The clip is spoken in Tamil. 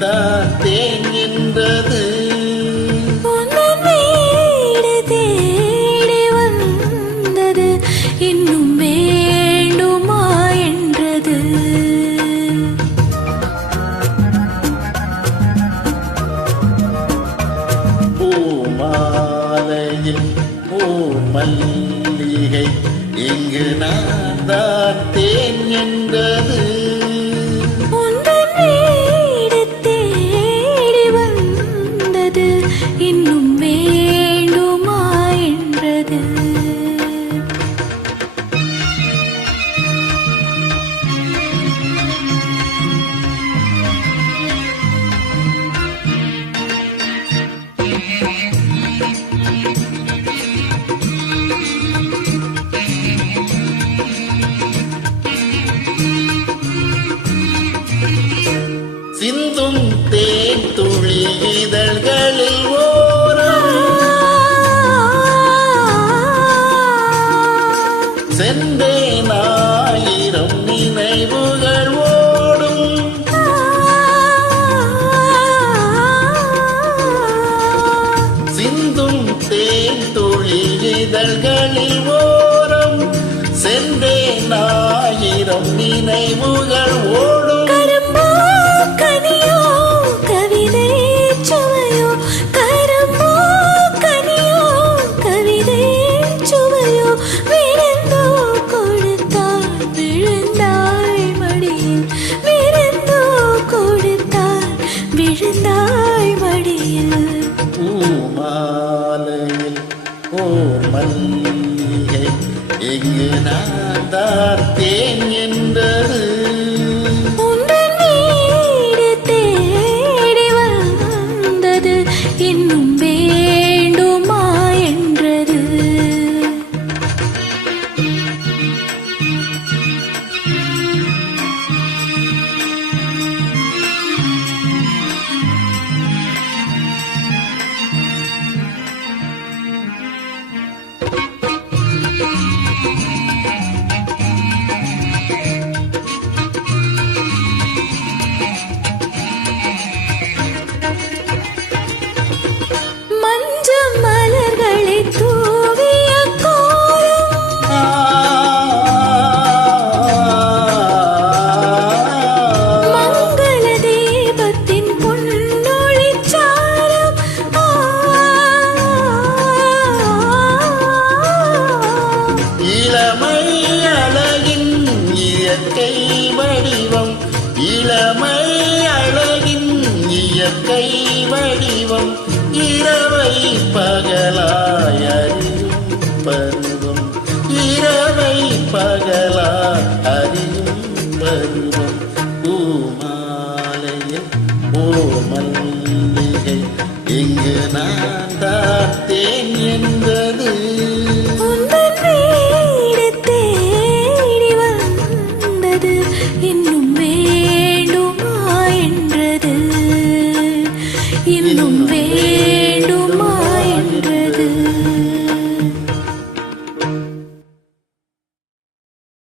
தான் தேன் என்றது. இன்னும் வேண்டுமா என்றது. பூமாலையில் பூ மல்லிகை இங்கு நான் தான் தேன் என்றது. தேடி வந்தது இன்னும் வேண்டுமா என்றது. சிந்தும் தேன் துளி இதழ்களில் ஓரம் சென்றேன் ஆயிரம் நினைவுகள் ஓடும். சிந்தும் தேன் துளி இதழ்களில் ஓரம் சென்றேன் ஆயிரம் நினைவுகள் ஓடும். பூமாலையில் ஓர் மல்லிகை எங்கு நான் தான் தேன் என்றது. தேடி வந்தது இன்னும் வேண்டுமா என்றது. இயற்கை வடிவம் இளமை அழகின் இயற்கை வடிவம் இரவை பகலாய் அறியும் பருவம் இரவை பகலாய் அறியும் பருவம். பூமாலையில் ஓ மல்லிகை இங்கு நான் தான் தேன் என்றது. இன்னும் வேண்டுமா என்றது. இன்னும்